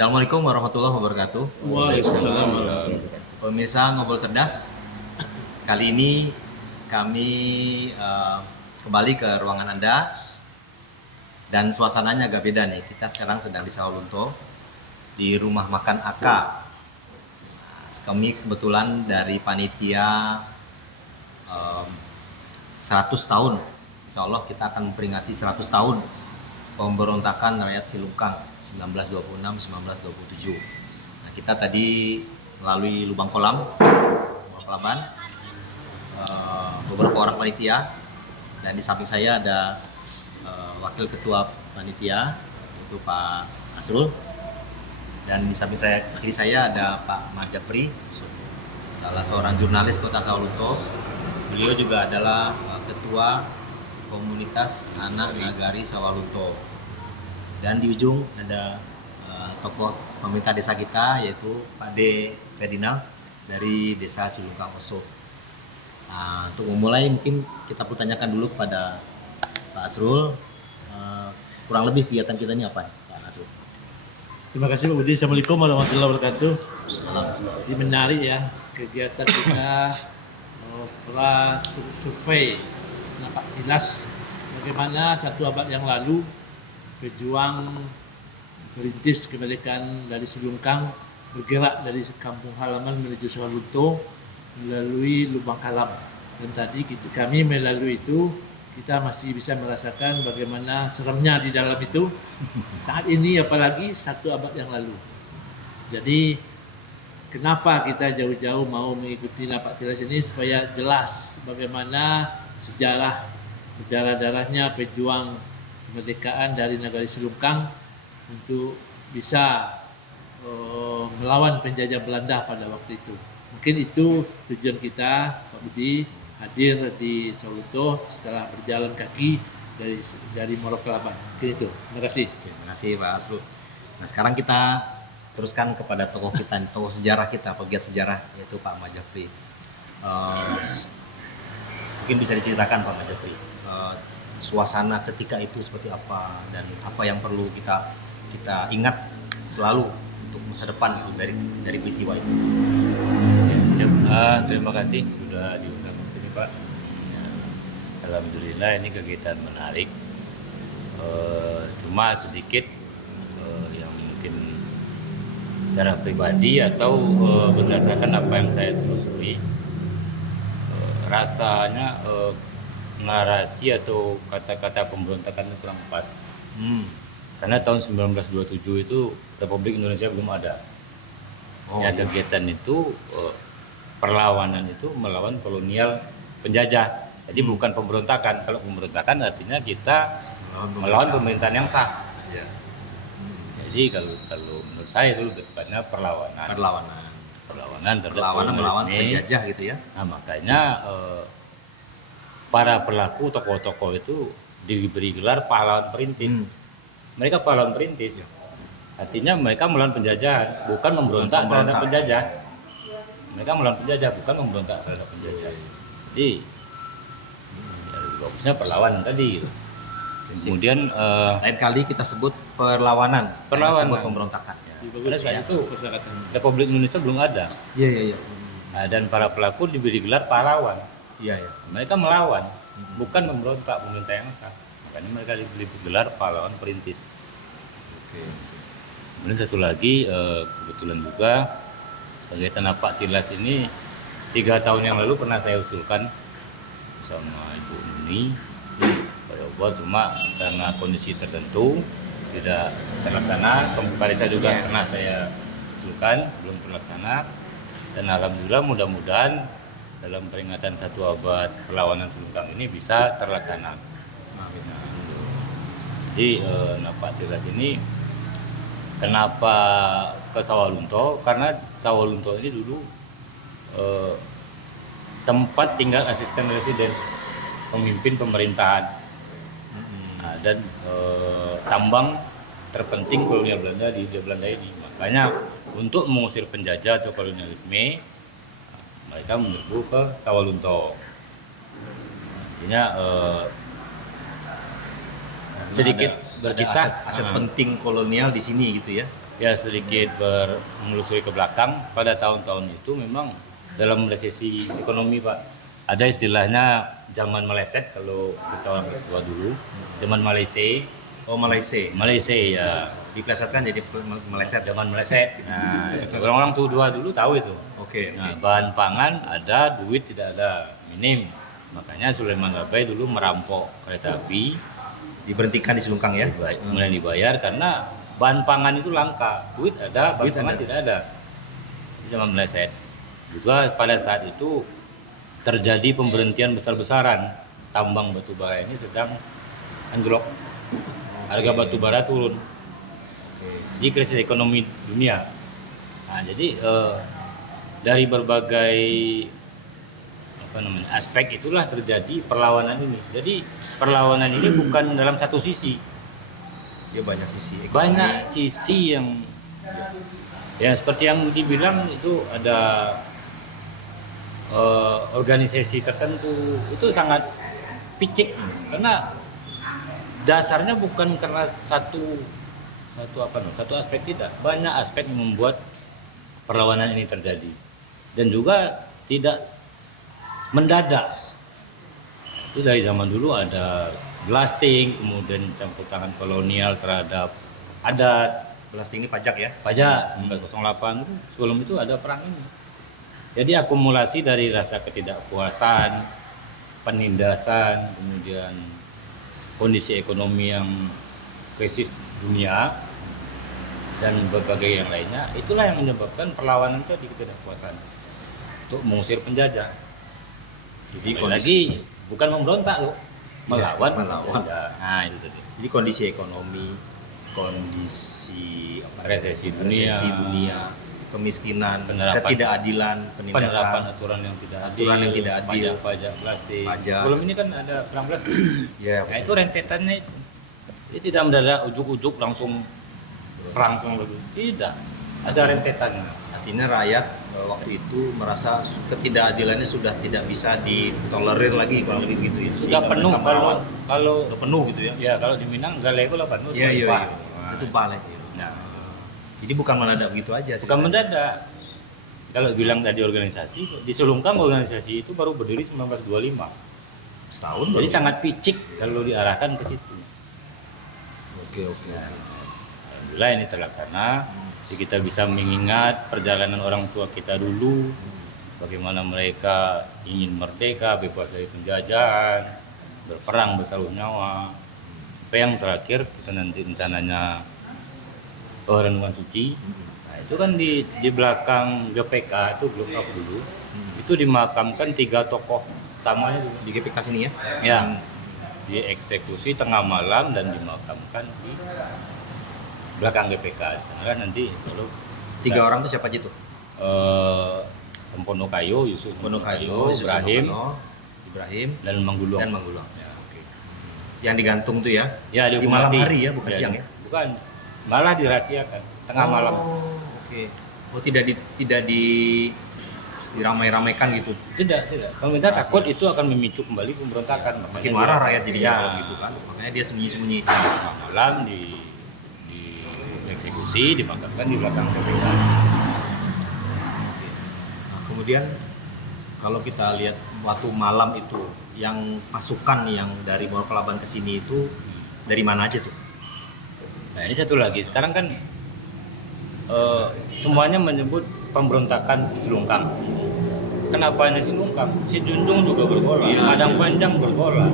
Assalamualaikum warahmatullahi wabarakatuh. Waalaikumsalam warahmatullahi wabarakatuh. Pemirsa Ngobrol Cerdas, kali ini kami kembali ke ruangan Anda dan suasananya agak beda nih. Kita sekarang sedang di Sawalunto di rumah makan AK. Kami kebetulan dari panitia 100 tahun. Insya Allah kita akan memperingati 100 tahun pemberontakan rakyat Silungkang 1926-1927. Nah, kita tadi melalui Lubang Kolam, beberapa orang panitia, dan di samping saya ada wakil ketua panitia yaitu Pak Asrul, dan di samping kiri saya ada Pak Majafri, salah seorang jurnalis Kota Sawalunto. Beliau juga adalah ketua komunitas anak nagari Sawalunto. Dan di ujung ada tokoh pemerintah desa kita yaitu Pak D. Ferdinand dari desa Silungkang Oso. Nah, untuk memulai mungkin kita pertanyakan dulu kepada Pak Asrul, kurang lebih kegiatan kita ini apa Pak Asrul? Terima kasih Pak Budi. Assalamualaikum warahmatullahi wabarakatuh. Salam. Ini menarik ya kegiatan kita survei nampak jelas bagaimana satu abad yang lalu pejuang merintis kemerdekaan dari Silungkang bergerak dari kampung halaman menuju Sawalunto melalui Lubang Kalam, dan tadi kami melalui itu kita masih bisa merasakan bagaimana seremnya di dalam itu saat ini, apalagi satu abad yang lalu. Jadi kenapa kita jauh-jauh mau mengikuti napak tilas ini, supaya jelas bagaimana sejarah berdarah-darahnya pejuang kemerdekaan dari Nagari Silungkang untuk bisa melawan penjajah Belanda pada waktu itu. Mungkin itu tujuan kita, Pak Budi, hadir di Sawalunto setelah berjalan kaki dari Morokelaba. Mungkin itu. Terima kasih. Terima kasih Pak Asrul. Nah, sekarang kita teruskan kepada tokoh kita, tokoh sejarah kita, pegiat sejarah, yaitu Pak Majafri. Mungkin bisa diceritakan Pak Majafri, suasana ketika itu seperti apa dan apa yang perlu kita ingat selalu untuk masa depan itu dari peristiwa itu. Terima kasih sudah diundang ke sini Pak. Alhamdulillah ini kegiatan menarik. Cuma sedikit yang mungkin secara pribadi atau berdasarkan apa yang saya telusuri, rasanya narasi atau kata-kata pemberontakan itu kurang pas. Karena tahun 1927 itu Republik Indonesia belum ada. Kegiatan itu perlawanan itu melawan kolonial penjajah. Jadi bukan pemberontakan. Kalau pemberontakan artinya kita melawan pemerintahan yang sah. Ya. Jadi kalau menurut saya itu lebih tepatnya perlawanan terhadap melawan penjajah gitu ya. Nah, makanya para pelaku tokoh-tokoh itu diberi gelar pahlawan perintis. Mereka pahlawan perintis. Artinya mereka melawan penjajahan, bukan memberontak terhadap penjajah. Mereka melawan penjajah, bukan memberontak terhadap penjajah. Jadi bagusnya perlawanan tadi. Kemudian lain kali kita sebut perlawanan. Sebut pemberontakan. Pada saat itu Republik Indonesia belum ada. Iya. Nah, dan para pelaku diberi gelar pahlawan. Iya. Mereka melawan, bukan memberontak pemerintah yang sah. Makanya mereka diberi gelar pahlawan perintis. Oke. Kemudian satu lagi, kebetulan juga kegiatan napak tilas ini 3 tahun yang lalu pernah saya usulkan sama Ibu Nuni pada buat, cuma karena kondisi tertentu tidak terlaksana. Kemarin saya juga pernah saya usulkan, belum terlaksana, dan alhamdulillah mudah-mudahan dalam peringatan 1 abad perlawanan Silungkang ini bisa terlaksana. Jadi napak tilas ini kenapa ke Sawalunto? Karena Sawalunto ini dulu tempat tinggal asisten residen pemimpin pemerintahan. Nah, dan tambang terpenting kolonial Belanda di Belanda ini. Makanya untuk mengusir penjajah atau kolonialisme, mereka menyerbu ke Sawalunto. Artinya sedikit berkisah. aset penting kolonial di sini gitu ya. Ya sedikit menelusuri ke belakang, pada tahun-tahun itu memang dalam resesi ekonomi Pak, ada istilahnya zaman meleset kalau kita orang tua dulu, zaman Malaysia. Oh, Malaysia Ya, diplesetkan jadi meleset. zaman meleset. Nah, orang-orang tua dulu tahu itu. Oke. Nah, bahan pangan ada, duit tidak ada, minim. Makanya Sulaiman Babai dulu merampok kereta api, Diberhentikan di Selungkang ya. mulai dibayar karena bahan pangan itu langka, duit ada, bahan Duit pangan ada. tidak ada. Itu zaman meleset. Juga pada saat itu terjadi pemberhentian besar-besaran, tambang batu bara ini sedang anjlok, harga batu bara turun, jadi krisis ekonomi dunia. Nah, jadi dari berbagai aspek itulah terjadi perlawanan ini. Jadi perlawanan ini bukan dalam satu sisi, Ya banyak sisi. Ekonomi. banyak sisi yang ya seperti yang dibilang itu ada organisasi tertentu itu sangat picik karena dasarnya bukan karena satu aspek, tidak, banyak aspek yang membuat perlawanan ini terjadi dan juga tidak mendadak. Itu dari zaman dulu ada blasting, kemudian campur tangan kolonial terhadap adat, Blasting ini pajak ya. pajak 1908 itu, sebelum itu ada perang ini. Jadi akumulasi dari rasa ketidakpuasan, penindasan, kemudian kondisi ekonomi yang krisis dunia dan berbagai yang lainnya, itulah yang menyebabkan perlawanan itu di ketidakpuasan untuk mengusir penjajah. Jadi Sekali lagi bukan memberontak loh, melawan. melawan. penjajah. Nah itu tadi. Jadi kondisi ekonomi, kondisi Resesi dunia, kemiskinan, Penerapan- ketidakadilan, penerapan penindasan. aturan yang tidak Aturan yang tidak adil. pajak plastik. Pajak. Sebelum ini kan ada perang plastik. Ya, Nah itu rentetannya itu. Jadi tidak mendadak ujuk-ujuk langsung perang semua begitu. Tidak. Ada rentetannya. artinya rakyat waktu itu merasa ketidakadilannya sudah tidak bisa ditolerir lagi, kurang lebih begitu ya. Sudah Sehingga penuh mereka melawan. kalau Sudah penuh gitu ya. ya kalau di Minang galego lah penuh. Iya, iya, sumpah. iya. Nah, Itu balik. Ya. Nah, Jadi bukan mendadak begitu aja. bukan ceritanya. mendadak. Kalau bilang tadi organisasi, di Sulungkang organisasi itu baru berdiri 1925. Setahun Jadi baru. sangat picik kalau diarahkan ke situ. Oke, oke. Alhamdulillah ini terlaksana. Jadi kita bisa mengingat perjalanan orang tua kita dulu, bagaimana mereka ingin merdeka, bebas dari penjajahan, berperang bertaruh nyawa. Sampai yang terakhir kita nanti rencananya Renungan Suci. Nah, itu kan di belakang GPK itu Blok F dulu. Itu dimakamkan 3 tokoh utamanya dulu. Di GPK sini ya. Ya, dieksekusi tengah malam dan dimakamkan di belakang GPK. Di sana kan nanti lalu 3 orang itu siapa aja tuh? Tempono Kayo, Yusuf Bono Kayo, Ibrahim, Ibrahim dan Manggulong. dan Manggulong. Ya, oke. Yang digantung tuh ya. Ya, Di dihukum malam mati. hari ya, bukan siang ya? Bukan, malah dirahasiakan tengah malam. Oke. Oh, tidak diramai-ramaikan gitu. Tidak. Pemerintah Rahasia. takut itu akan memicu kembali pemberontakan. Makin Makanya marah dia- rakyat jadi ya, gitu kan. Makanya dia sembunyi-sembunyi. tengah malam dieksekusi, dimakamkan di belakang GPK. Nah, kemudian kalau kita lihat waktu malam itu yang pasukan yang dari Monokelaban ke sini itu dari mana aja tuh? Nah ini satu lagi, sekarang kan semuanya menyebut pemberontakan Selungkang. Kenapa hanya Selungkang? Si Junjung juga berbola, Iya, Padang iya. Panjang berbola,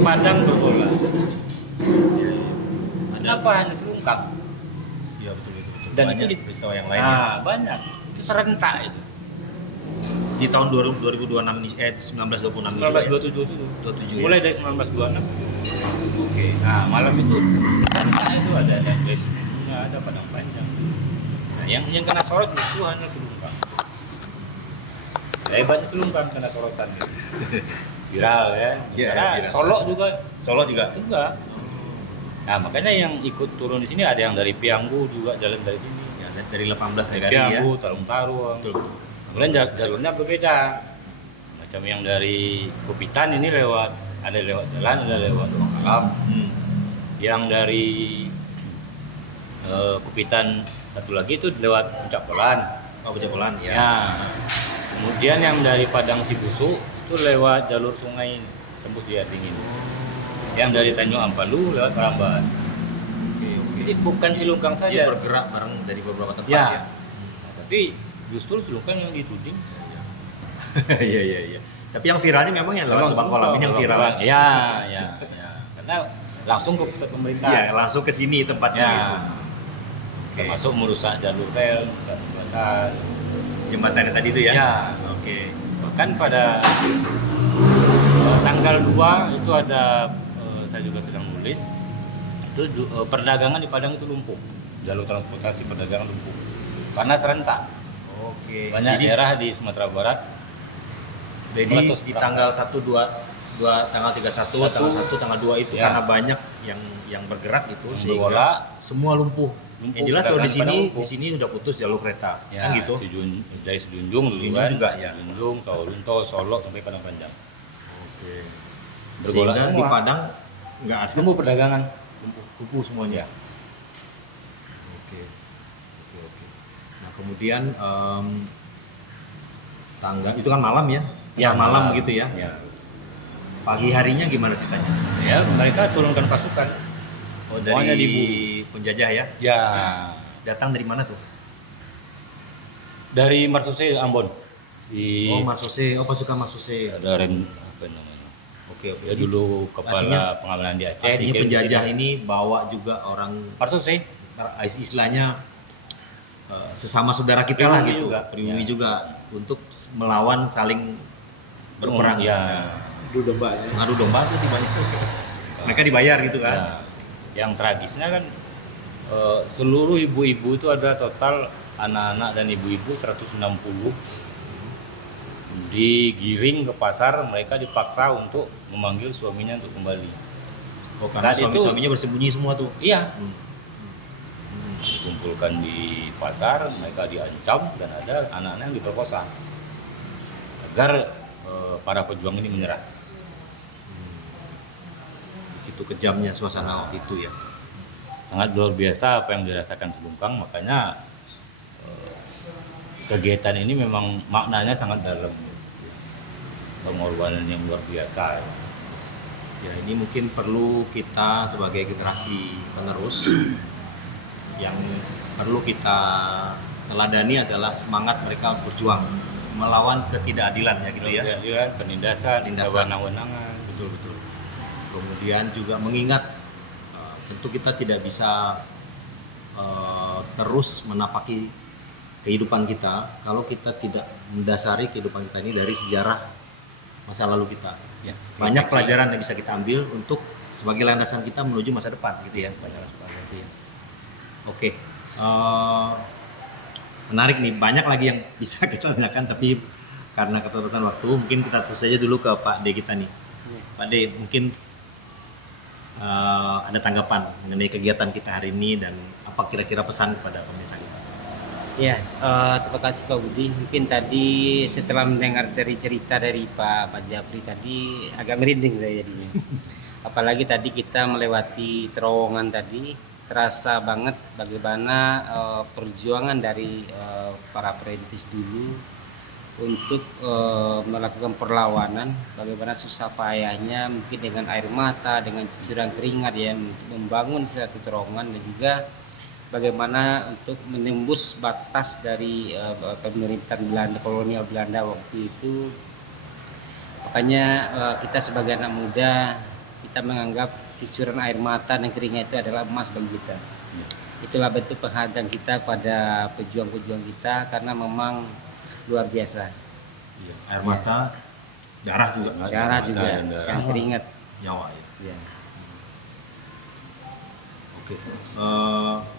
Padang berbola. Ada Kenapa hanya Selungkang? Iya betul. Dan Banyak itu peristiwa yang lainnya. Nah banyak, itu serentak itu. Di tahun 2026 nih, 1926 juga ya? 1927 itu. 27 ya? Mulai dari 1926. Oke. Nah malam itu serentak itu ada Sinunya, ada Padang Panjang. Nah yang kena sorot itu hanya Selungkang. Hebat Selungkang kena sorotan. Viral ya. Iya, Karena viral. Solo juga Solo juga. Nah makanya yang ikut turun di sini ada yang dari Pianggu juga jalan dari sini. Ya, dari 18 negara ya. Pianggu, Tarung-Tarung. Betul. Kemudian jalurnya berbeda. Macam yang dari Kupitan ini lewat, ada lewat jalan, ada lewat ruang alam. Yang dari Kupitan satu lagi itu lewat Puncak Polan. Oh, Pejabolan ya. Ya. Kemudian yang dari Padang Sibusu itu lewat jalur sungai tembus di Air Dingin. Yang dari Tanjung Ampelu lewat Peramban. Oke. Jadi bukan Silungkang Dia saja. bergerak bareng dari beberapa tempat Ya. ya. Tapi justru Silungkang yang dituding. Iya iya iya. Tapi yang viralnya memang yang lewat Lubang Kolam ini yang viral. Ya. Karena langsung ke pusat pemerintah. Iya, langsung ke sini tempatnya Ya. gitu. Oke. Termasuk merusak jalur rel, merusak jembatan. Jembatannya tadi itu ya. Ya. Oke. Bahkan pada tanggal 2 itu ada saya juga sedang nulis itu perdagangan di Padang itu lumpuh, jalur transportasi perdagangan lumpuh karena serentak. Oke. Banyak Jadi daerah di Sumatera Barat. Jadi meletus di perang. tanggal 1 2 tanggal 31, tanggal 1, tanggal 2 itu Ya. karena banyak yang bergerak itu Yang sehingga bergolak. semua lumpuh. Lumpuh, Yang jelas kalau di perdagangan sini pada lumpuh. di sini udah putus jalur kereta. Ya, Kan gitu. Dari Sejunjung dulu Sejunjung kan. juga, ya. Sejunjung, Sawalunto, Solok sampai Padang Panjang. Oke. Bergolak Sehingga di semua. Padang nggak ada Lumpuh perdagangan. Lumpuh. lumpuh semuanya. Ya. Oke. Oke. Nah, kemudian tanggal itu kan malam ya. Tengah malam begitu ya. Ya. Pagi harinya gimana ceritanya? Ya, mereka turunkan pasukan. Oh, Semuanya dari diburu. penjajah ya. Ya. Datang dari mana tuh? Dari Marsuse Ambon. Di Oh, Marsose. Oh, pasukan Marsose. ada rem apa namanya? Oke, oke. Dia dulu kepala Artinya- pengamanan di Aceh. Artinya dikirim ke penjajah sini. ini bawa juga orang Marsuse. istilahnya sesama saudara kita lah Pribumi gitu. juga. Pribumi Ya. juga untuk melawan saling berperang. Ya. Dulu dombanya. Ngadu domba tuh banyak tuh. Mereka dibayar gitu kan? Ya. Yang tragisnya kan seluruh ibu-ibu itu ada total anak-anak dan ibu-ibu 160 digiring ke pasar, mereka dipaksa untuk memanggil suaminya untuk kembali. Oh, karena Saat itu- suami-suaminya bersembunyi semua tuh. Iya, Hmm. Hmm. dikumpulkan di pasar, mereka diancam dan ada anak-anak yang diperkosa agar para pejuang ini menyerah. Begitu kejamnya suasana waktu itu ya. Sangat luar biasa apa yang dirasakan Silungkang, makanya kegiatan ini memang maknanya sangat dalam, pengorbanan yang luar biasa. Ya, ini mungkin perlu kita sebagai generasi penerus yang perlu kita teladani adalah semangat mereka berjuang melawan ketidakadilan ya gitu ya. Kemudian penindasan, Penindasan. kewenangan. Betul betul. Kemudian juga mengingat tentu kita tidak bisa terus menapaki kehidupan kita kalau kita tidak mendasari kehidupan kita ini dari sejarah masa lalu kita. Ya, Banyak refleksi. pelajaran yang bisa kita ambil untuk sebagai landasan kita menuju masa depan gitu ya. Banyak pelajaran itu ya. Oke. Menarik nih, banyak lagi yang bisa kita tanyakan tapi karena keterbatasan waktu mungkin kita terus saja dulu ke Pak D kita nih. Pak D, mungkin ada tanggapan mengenai kegiatan kita hari ini dan apa kira-kira pesan kepada pemirsa kita? Ya, terima kasih Pak Budi. Mungkin tadi setelah mendengar dari cerita dari Pak Japri tadi agak merinding saya jadinya. Apalagi tadi kita melewati terowongan tadi, terasa banget bagaimana perjuangan dari para perintis dulu untuk melakukan perlawanan, bagaimana susah payahnya mungkin dengan air mata, dengan cucuran keringat ya untuk membangun satu terowongan dan juga bagaimana untuk menembus batas dari pemerintahan Belanda, kolonial Belanda waktu itu. Makanya kita sebagai anak muda kita menganggap cucuran air mata dan keringat itu adalah emas bagi kita. Itulah bentuk penghargaan kita pada pejuang-pejuang kita karena memang luar biasa. Iya, air mata, darah juga, Darah juga, dan darah. yang keringat. nyawa ya. Ya. Oke.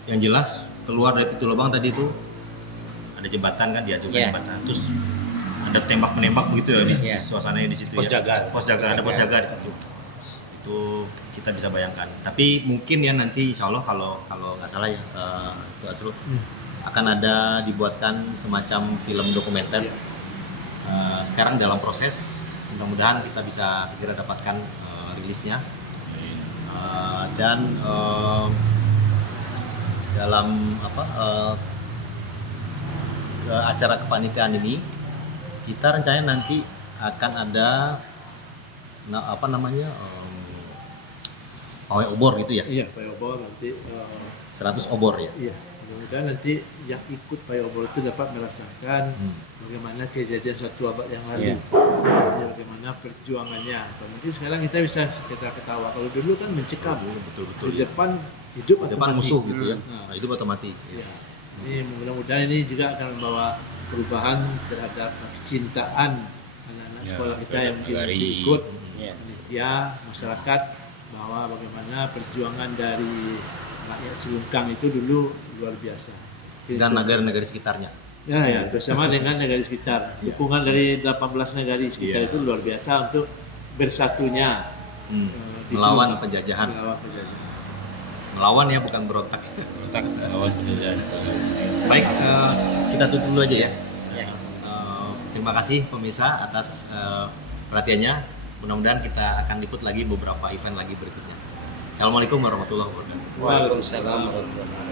Yang jelas keluar dari pintu lubang tadi itu ada jembatan kan, diajukan Iya. jembatan. Terus ada tembak menembak begitu ya di Iya. suasananya di situ Pos ya. jaga. Pos jaga, ada pos jaga di situ. Itu kita bisa bayangkan. Tapi mungkin ya nanti insya Allah kalau nggak salah ya, itu Asrul, akan ada dibuatkan semacam film dokumenter. Sekarang dalam proses, mudah-mudahan kita bisa segera dapatkan rilisnya. Dan dalam acara kepanikan ini kita rencananya nanti akan ada pawai obor gitu ya, Iya, pawai obor nanti 100 obor ya. iya, mudah-mudahan nanti yang ikut pawai obor itu dapat merasakan bagaimana kejadian 1 abad yang lalu. Iya. Ya, bagaimana perjuangannya. Mungkin sekarang kita bisa sekedar ketawa. Kalau dulu kan mencekam. Betul-betul. Di depan hidup Di atau depan mati. musuh gitu ya. Nah, Hidup atau mati. iya. Ini mudah-mudahan ini juga akan membawa perubahan terhadap kecintaan anak-anak Ya, sekolah kita yang mungkin dari- nanti ikut Ya. panitia masyarakat, bahwa bagaimana perjuangan dari rakyat Selungkang itu dulu luar biasa. Dan negara-negara sekitarnya. Ya, bersama dengan negara sekitar. Iya. Dukungan dari 18 negara sekitar Iya. itu luar biasa untuk bersatunya di Melawan Selungkang. penjajahan. Melawan penjajahan. Melawan ya, bukan berontak. Otak lawan penjajahan. Baik, kita tutup dulu aja ya. Ya. Terima kasih pemirsa atas perhatiannya. Mudah-mudahan kita akan liput lagi beberapa event lagi berikutnya. Assalamualaikum warahmatullahi wabarakatuh. Waalaikumsalam warahmatullahi wabarakatuh.